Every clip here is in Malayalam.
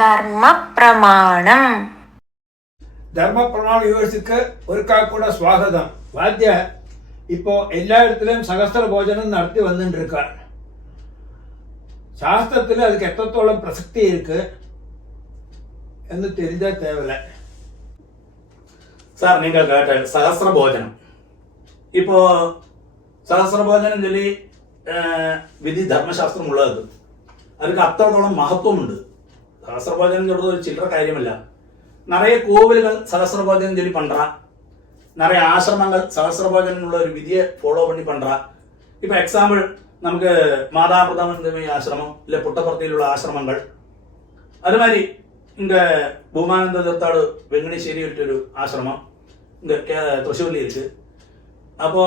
ധർമ്മപ്രമാണം. ധർമ്മപ്രമാണ യൂണിവേഴ്സിറ്റിക്ക് ഒരിക്കൽ കൂടെ സ്വാഗതം. വാദ്യ இப்போ எல்லா சகஸ்திர போஜனம் நடத்தி வந்துட்டு இருக்கார். சாஸ்திரத்தில் அதுக்கு எத்தோളം பிரசக்தி இருக்கு എന്ന് தெரிஞ்சா தேவையில்லை. സാർ നിങ്ങൾ കേട്ട സഹസ്ര ഭോജനം, ഇപ്പോ സഹസ്ര ഭോജനം ചൊല്ലി വിധി ധർമ്മശാസ്ത്രമുള്ളത്, അതിന് അത്രത്തോളം മഹത്വമുണ്ട്. സഹസ്ര ഭോജനം ചൊല്ലുന്നത് ഒരു ചില്ലറ കാര്യമല്ല. നിറയെ കോവിലുകൾ സഹസ്ര ഭോജനം ചൊല്ലി പண்ற, നിറയെ ആശ്രമങ്ങൾ സഹസ്ര ഭോജനമുള്ള ഒരു വിധിയെ ഫോളോ പണി പண்ற. ഇപ്പൊ എക്സാമ്പിൾ നമുക്ക് മാതാപ്രധാനമന്ത്രി ആശ്രമം, ഇല്ല പുട്ടപ്പുറത്തിലുള്ള ആശ്രമങ്ങൾ, അതുമാതിരി இங்க பூமானந்த தீர்த்தாடு வெங்கடேஸ்வரி ஒரு ஆசிரமம் இங்க திருச்சூர்ல இருக்கு. அப்போ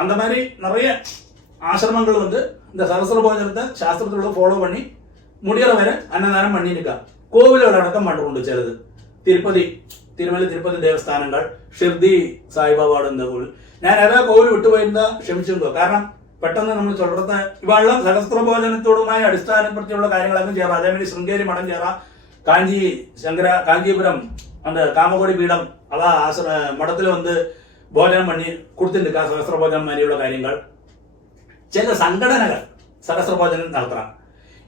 அந்த மாதிரி நிறைய ஆசிரமங்கள் வந்து இந்த சகஸ்ர போஜனத்தை சாஸ்திரத்தோட ஃபாலோ பண்ணி முடிகிற வரை அன்னதானம் பண்ணிருக்கா. கோவில்கள் அடக்கம் பண்ணுண்டு சிலது. തിരുമല തിരുപ്പതി ദേവസ്ഥാനങ്ങൾ, ഷിർദി സായിബാബാട് എന്ന കോവിൽ. ഞാൻ ഏതാ കോവിൽ വിട്ടുപോയിരുന്ന ക്ഷമിച്ചിരുന്നു. കാരണം പെട്ടെന്ന് നമ്മൾ ചൊല്ലത്തെ ഇവെല്ലാം സഹസ്ര ഭോജനത്തോടുമായി അടിസ്ഥാനപ്പെടുത്തിയുള്ള കാര്യങ്ങളൊക്കെ ചേരാം. അതേമാതിരി ശൃംഗേരി മഠം ചേരാം, காஞ்சிபுரம் அந்த காமகோடி பீடம் அதான் மடத்துல வந்து போஜனம் பண்ணி கொடுத்துருக்கா. சகஸ்ர போஜனம் மாதிரிയുള്ള കാര്യങ്ങൾ. ചില സംഘടനകൾ സഹസ്ര ഭോജനം നടത്തണം.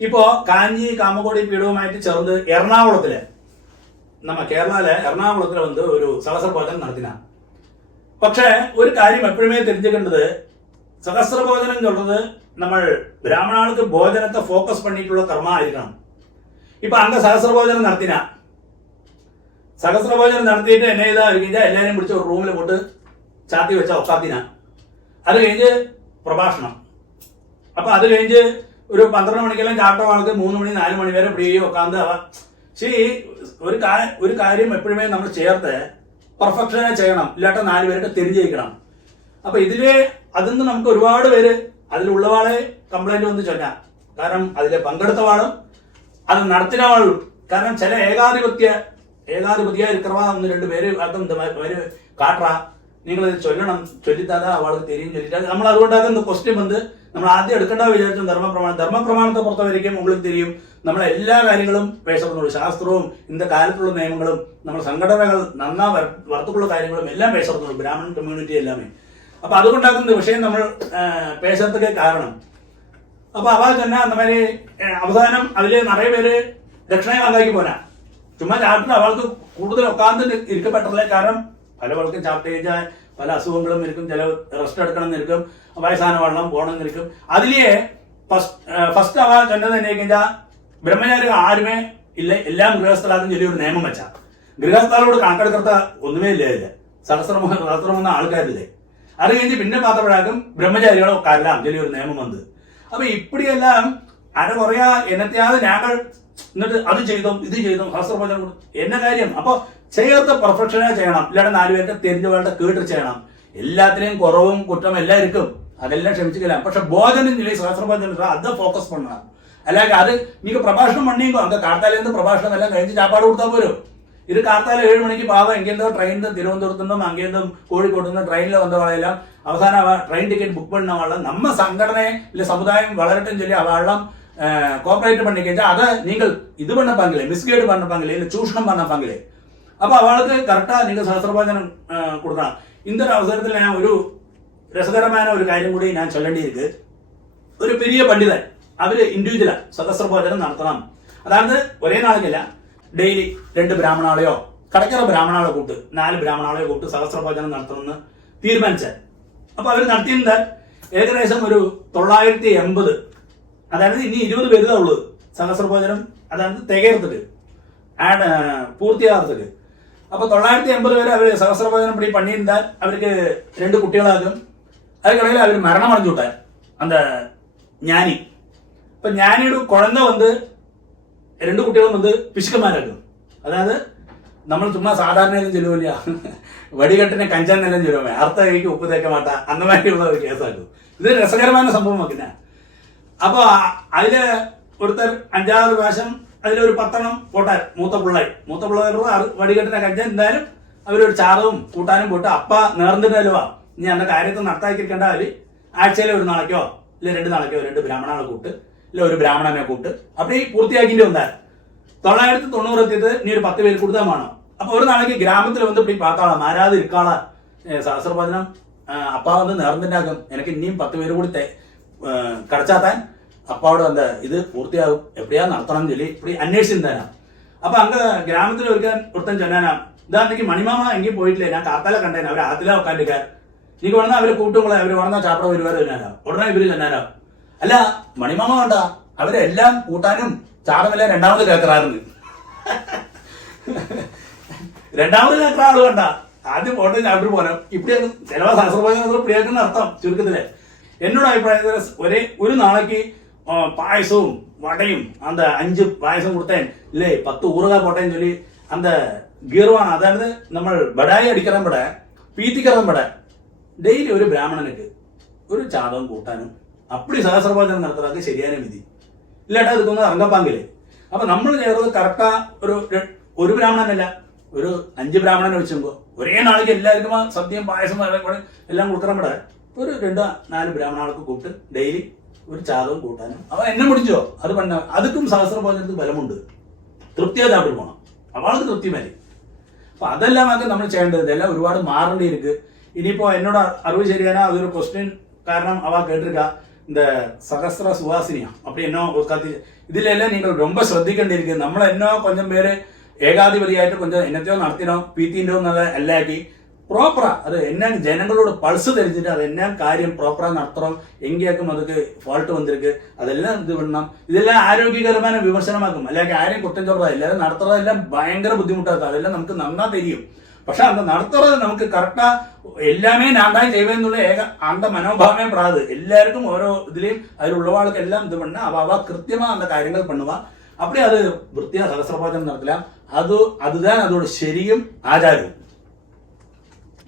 ഇപ്പോ കാഞ്ചി കാമകോടി പീഠവുമായിട്ട് ചേർന്ന് എറണാകുളത്തില്, നമ്മ കേരളത്തിലെ എറണാകുളത്തില് വന്ന് ഒരു സഹസ്ര ഭോജനം നടത്തിന. പക്ഷെ ഒരു കാര്യം എപ്പോഴുമേ தெரிஞ்சுക്കേണ്ടത്, സഹസ്ര ഭോജനം ചൊല്ലുന്നത് നമ്മൾ ബ്രാഹ്മണർക്ക് ഭോജനത്തെ ഫോക്കസ് பண்ணிட்டுள்ள കർമ്മ ആയിരിക്കണം. ഇപ്പൊ അങ്ക സഹസ്രഭോജനം നടത്തിന, സഹസ്രഭോജനം നടത്തിയിട്ട് എന്നെ ചെയ്താ കഴിഞ്ഞാൽ എല്ലാവരും പിടിച്ച് ഒരു റൂമിൽ പോട്ട് ചാത്തി വെച്ച ഒക്കാത്തിന. അത് കഴിഞ്ഞ് പ്രഭാഷണം. അപ്പൊ അത് കഴിഞ്ഞ് ഒരു 12 മണിക്കെല്ലാം ചാട്ടം ആൾക്ക് 3 മണി 4 മണി വരെ പിടിയോ ഒക്കാന്ത്. ശരി, ഒരു കാര്യം എപ്പോഴുമേ നമ്മൾ ചേർത്ത് പെർഫെക്ഷനെ ചെയ്യണം, ഇല്ലാട്ട 4 പേരുടെ തിരിഞ്ഞേക്കണം. അപ്പൊ ഇതില് അതിന്ന് നമുക്ക് ഒരുപാട് പേര് അതിലുള്ളവാളെ കംപ്ലൈന്റ് വന്ന് ചൊല്ലാം. കാരണം അതിലെ പങ്കെടുത്ത വാളും അത് നടത്തിന വാളും. കാരണം ചില ഏകാധിപത്യ ഇരിക്കവാ 1-2 പേര് കാട്ടറ, നിങ്ങൾ ഇത് ചൊല്ലണം, ചൊല്ലിത്താതെ അവൾക്ക് തിരിയും ചൊല്ലിട്ടാൽ നമ്മൾ അതുകൊണ്ടാകുന്ന ക്വസ്റ്റ്യൻ വന്ന് നമ്മൾ ആദ്യം എടുക്കേണ്ട വിചാരിച്ചു ധർമ്മപ്രമാണത്തെ പുറത്തവരിക്കും உங்களுக்கு தெரியும். നമ്മളെ എല്ലാ കാര്യങ്ങളും പേശപ്പെടുന്നുള്ളൂ. ശാസ്ത്രവും ഇന്നത്തെ കാലത്തുള്ള നിയമങ്ങളും നമ്മൾ സംഘടനകൾ നന്നാ വർത്തുക്കുള്ള കാര്യങ്ങളും എല്ലാം പേശപ്പെടുന്നുള്ളൂ, ബ്രാഹ്മൺ കമ്മ്യൂണിറ്റി എല്ലാമേ. അപ്പൊ അതുകൊണ്ടാക്കുന്ന വിഷയം നമ്മൾ പേശത്തൊക്കെ കാരണം. അപ്പൊ അവ തന്നെ அந்த மாதிரி അവസാനം അതില് നിറയെ പേര് ദക്ഷിണ വാങ്ങാക്കി പോരാ. ചുമ്മാ ചാപ്പിട്ട് അവൾക്ക് കൂടുതൽ ഒക്കാന്ത് ഇരിക്കപ്പെട്ടല്ലേ. കാരണം പലവർക്കും ചാപ്പിട്ട് കഴിഞ്ഞാൽ പല അസുഖങ്ങളും ഇരിക്കും, ചില റെസ്റ്റ് എടുക്കണം എന്നിരിക്കും, വയസ്സാന വെള്ളം പോകണം എന്നിരിക്കും. അതിലേ ഫസ്റ്റ് അവ ചെന്നത് തന്നെ കഴിഞ്ഞാൽ ബ്രഹ്മചാരി ആരുമേ ഇല്ല, എല്ലാം ഗൃഹസ്ഥലാക്കും ചെറിയൊരു നിയമം വെച്ചാ. ഗൃഹസ്ഥലോട് കണക്കെടുക്കത്ത ഒന്നുമേ ഇല്ല, സഹസ്രം വന്ന ആൾക്കാരില്ലേ. അത് കഴിഞ്ഞ് പിന്നെ பார்த்தப்படாக்கும் ബ്രഹ്മചാരികളോ കല്ലാം ചെറിയൊരു നിയമം വന്നത്. അപ്പൊ ഇപ്പടിയെല്ലാം അരകുറയാ എന്നത്തെയാതെ ഞങ്ങൾ എന്നിട്ട് അത് ചെയ്തോ ഇത് ചെയ്തോ സഹസ്രഭോജനം എന്ന കാര്യം. അപ്പൊ ചെയ്യാത്ത പെർഫെക്ഷനെ ചെയ്യണം, ഇല്ലാതെ 4 പേർക്ക് தெரிஞ்சவர்கள்ட்ட കേട്ട് ചെയ്യണം. എല്ലാത്തിലെയും കുറവും കുറ്റം എല്ലാം ഇരിക്കും, അതെല്ലാം ക്ഷമിച്ചില്ല. പക്ഷെ ഭോജനം ചൊല്ലി സഹസ്രഭോജനം അത് ഫോക്കസ് பண்ணണം. അല്ലാതെ അത് നീക്ക് പ്രഭാഷണം പണിയോ അങ്ക കാർത്താലേന്ന് പ്രഭാഷണം എല്ലാം കഴിഞ്ഞ് ചാപ്പാട് കൊടുത്താൽ പോരും. ഇത് കാർത്താല 7 മണിക്ക് പാവം എങ്കെന്തോ ട്രെയിനിൽ തിരുവനന്തപുരത്തുനിന്നും അങ്ങേന്തും കോഴിക്കോട്ടുനിന്നും ട്രെയിനിൽ വന്നവാളെല്ലാം അവസാനം ട്രെയിൻ ടിക്കറ്റ് ബുക്ക് பண்ண വാള നമ്മ സംഘടനയെ ഇല്ല സമുദായം വളരട്ടും ചൊല്ലി അവളെല്ലാം കോപ്പറേറ്റ് பண்ணி കഴിഞ്ഞാൽ അത് നിങ്ങൾ ഇത് பண்ணப்பாங்களே, மிஸ்கைடு பண்ணப்பாங்களே, இல்ல ചൂഷണം பண்ணப்பாங்களே. അപ്പൊ അവൾക്ക് കറക്റ്റാ നിങ്ങൾ സഹസ്രഭോജനം കൊടുക്കണം. ഇന്നൊരു അവസരത്തിൽ ഞാൻ ഒരു രസകരമായ ഒരു കാര്യം കൂടി ഞാൻ ചൊല്ലേണ്ടിയിരിക്ക്. ഒരു പെരിയ പണ്ഡിതൻ അവര് ഇൻഡിവിജ്വലാ സഹസ്രഭോജനം നടത്തണം. അതായത് ഒരേ നാളിലല്ല, ഡെയിലി 2 ബ്രാഹ്മണാളെയോ കടക്കറ ബ്രാഹ്മണാളെ കൂട്ട് 4 ബ്രാഹ്മണാളെയോ കൂട്ട് സഹസ്രഭോജനം നടത്തണമെന്ന് തീരുമാനിച്ച. അപ്പൊ അവർ നടത്തിയത് ഏകദേശം ഒരു 980, അതായത് ഇനി 20 പേരുതാ ഉള്ളത് സഹസ്രഭോജനം, അതായത് തികയറത്തിട്ട് പൂർത്തിയാകത്തിട്ട്. അപ്പൊ 980 പേര് അവര് സഹസ്രഭോജനം പടി പണിയിരുന്നാൽ അവർക്ക് 2 കുട്ടികളാകും. அதுக்கடையில் അവർ മരണമടഞ്ഞു വിട്ടാൻ அந்த ஞானி. ഇപ്പൊ ஞானிയുടെ കുഴന്ത വന്ന് 2 കുട്ടികളും വന്ന് പിശുക്കന്മാരാക്കും. അതായത് നമ്മൾ ചുമ്മാ സാധാരണയിലും ചെല്ലുമില്ല, വടികെട്ടിനെ കഞ്ചാന്നെല്ലാം ചെല്ലുമേ, അർത്ഥ കഴിക്ക് ഉപ്പ് തേക്ക മാട്ട അന്നമാരിയുള്ള ഒരു കേസാക്കും. ഇത് രസകരമായ സംഭവം വെക്കുന്ന. അപ്പൊ അതില് ഒരുത്തർ 5-6 പ്രാവശ്യം അതിലൊരു 10 പോട്ടാൻ മൂത്ത പിള്ളേർ വടികെട്ടിനെ കഞ്ചാൻ എന്തായാലും അവരൊരു ചാറവും കൂട്ടാനും പോട്ട് അപ്പ നേർന്നിട്ടല്ലുവാ ഇനി എന്റെ കാര്യത്തെ നടത്താക്കിയിരിക്കേണ്ട. അവര് ആഴ്ചയിലെ 1 നാളേക്കോ ഇല്ല 2 നാളേക്കോ 2 ബ്രാഹ്മണാളെ കൂട്ട്, ഇല്ല 1 ബ്രാഹ്മണനെ കൂട്ട് அப்படி பூர்த்தியாக்கிட்டு வந்தார். 990 എത്തിയിട്ട് ഇനി ഒരു 10 പേര് കൂടുതൽ വേണം. അപ്പൊ ഒരു നാளைக்கு ഗ്രാമത്തിൽ വന്ന് இப்படி பார்த்தாളാ മാരാതെ ഇരിക്കാളാ സഹസ്രഭജനം அப்பா வந்து നേർന്നിട്ടാക്കും എനിക്ക് ഇനിയും 10 പേര് കൂടി കടച്ചാത്താൻ അപ്പാവിടെ എന്താ ഇത് പൂർത്തിയാകും എവിടെയാ നടത്തണം ചൊല്ലി இப்படி അന്വേഷിച്ചിരുന്നാനാ. അപ്പൊ അങ്ങ് ഗ്രാമത്തിൽ ഒരുത്തൻ ചൊല്ലാനാ ഇതാണെങ്കിൽ മണിമാമ എങ്കിൽ പോയിട്ടില്ലേ, ഞാൻ കാത്താല കണ്ടേനെ, അവർ ആത്തില ഉക്കാണ്ടിക്കാർ നീക്ക് വേണമെന്നാ അവര് കൂട്ടുകളെ അവര് വേണമെന്നാ ചാപ്പട വരുവാരോ ചെന്നാനോ ഉടനെ ഇവര് ചെന്നാനോ. അല്ല മണിമാമ വേണ്ട, അവരെല്ലാം കൂട്ടാനും ചാടമെല്ലാം രണ്ടാമത് കേൾക്കാറുണ്ട്. രണ്ടാമത് കേൾക്കുന്ന ആള് വേണ്ട, ആദ്യം പോട്ടെ ചാപ്പിട്ട് പോകാനും ഇപ്പടിയാണ് ചിലവ സഹസ്രഭോജനം ഇപ്പടിയാക്കുന്ന അർത്ഥം ചുരുക്കത്തില്. എന്നോട് അഭിപ്രായത്തിൽ ഒരു നാളേക്ക് പായസവും വടയും அந்த 5 പായസം കൊടുത്തേൻ ഇല്ലേ 10 ഊറുക പോട്ടേന്ന് ചൊല്ലി அந்த ഗീർവാണ്, അതായത് നമ്മൾ ബടായി അടിക്കണം പട പീത്തിക്കറം പട ഡെയിലി ഒരു ബ്രാഹ്മണനുക്ക് ഒരു ചാതവും കൂട്ടാനും അപ്പടി സഹസ്രഭോജനം നടത്തുന്നത് ശരിയായ വിധി ഇല്ലാട്ടാ എടുക്കുന്നത് അറങ്കപ്പാങ്കില്. അപ്പൊ നമ്മൾ ചേർന്നത് കറക്റ്റാ ഒരു ബ്രാഹ്മണനല്ല, ഒരു 5 ബ്രാഹ്മണനെ വെച്ചുമ്പോ ഒരേ നാളേക്ക് എല്ലാവർക്കും സദ്യയും പായസം എല്ലാം കൊടുക്കണം പട ഒരു 2-4 ബ്രാഹ്മണർക്ക് കൂട്ട് ഡെയിലി ഒരു ചാതവും കൂട്ടാനും അവൻ എന്നെ മുടിച്ചോ അത് പണ്ട അതുക്കും സഹസ്രഭോജനത്തിന് ബലമുണ്ട്. തൃപ്തിയായിട്ട് അവിടെ പോകണം, അവൾക്ക് തൃപ്തി മതി. അപ്പൊ അതെല്ലാം ഒക്കെ നമ്മൾ ചെയ്യേണ്ടത്, ഇതെല്ലാം ഒരുപാട് മാറേണ്ടിയിരിക്കും. ഇനിയിപ്പോ എന്നോട് അറിവ് ശരിയാനാ അതൊരു ക്വസ്റ്റ്യൻ, കാരണം അവ കേട്ടിരിക്ക இந்த சகஸ்ர சுவாசினியா அப்படி என்ன ഇതിലെല്ലാം നിങ്ങൾ ரொம்ப ശ്രദ്ധിക്കേണ്ടിയിരിക്കും. നമ്മൾ എന്നോ കൊഞ്ചം പേര് ഏകാധിപതിയായിട്ട് കൊഞ്ചം എന്നത്തെയോ നടത്തിനോ പീത്തിൻ്റെയോ എന്നുള്ള എല്ലാക്കി പ്രോപ്പറാ അത് എന്നാ ജനങ്ങളോട് പൾസ് ധരിച്ചിട്ട് അത് എന്നാ കാര്യം പ്രോപ്പറാ നടത്തണം എങ്കിയാക്കും അതൊക്കെ ഫോൾട്ട് വന്നിരിക്ക് അതെല്ലാം ഇത് വിടണം. ഇതെല്ലാം ആരോഗ്യകരമായ വിമർശനമാക്കും, അല്ലെങ്കിൽ ആരെയും കുറ്റം ചൊറ എല്ലാവരും നടത്തുന്നതെല്ലാം ഭയങ്കര ബുദ്ധിമുട്ടാക്കും, അതെല്ലാം നമുക്ക് നന്നാ തെരിയും. പക്ഷെ അത് നടത്തുന്നത് നമുക്ക് കറക്റ്റാ എല്ലാമേ നാണ്ടായി ചെയ്യുമെന്നുള്ള அந்த മനോഭാവമേ പ്രാത് എല്ലാവർക്കും ഓരോ ഇതിലെയും അതിലുള്ളവാൾക്ക് എല്ലാം ഇത് പണ്ണ അവ കൃത്യമാ அந்த കാര്യങ്ങൾ പണ്ണുക. அப்படி அது വൃത്തിയാ സഹസ്രഭോജനം നടത്തില്ല, അതുதான் அதோட ശരിയും ആചാരവും.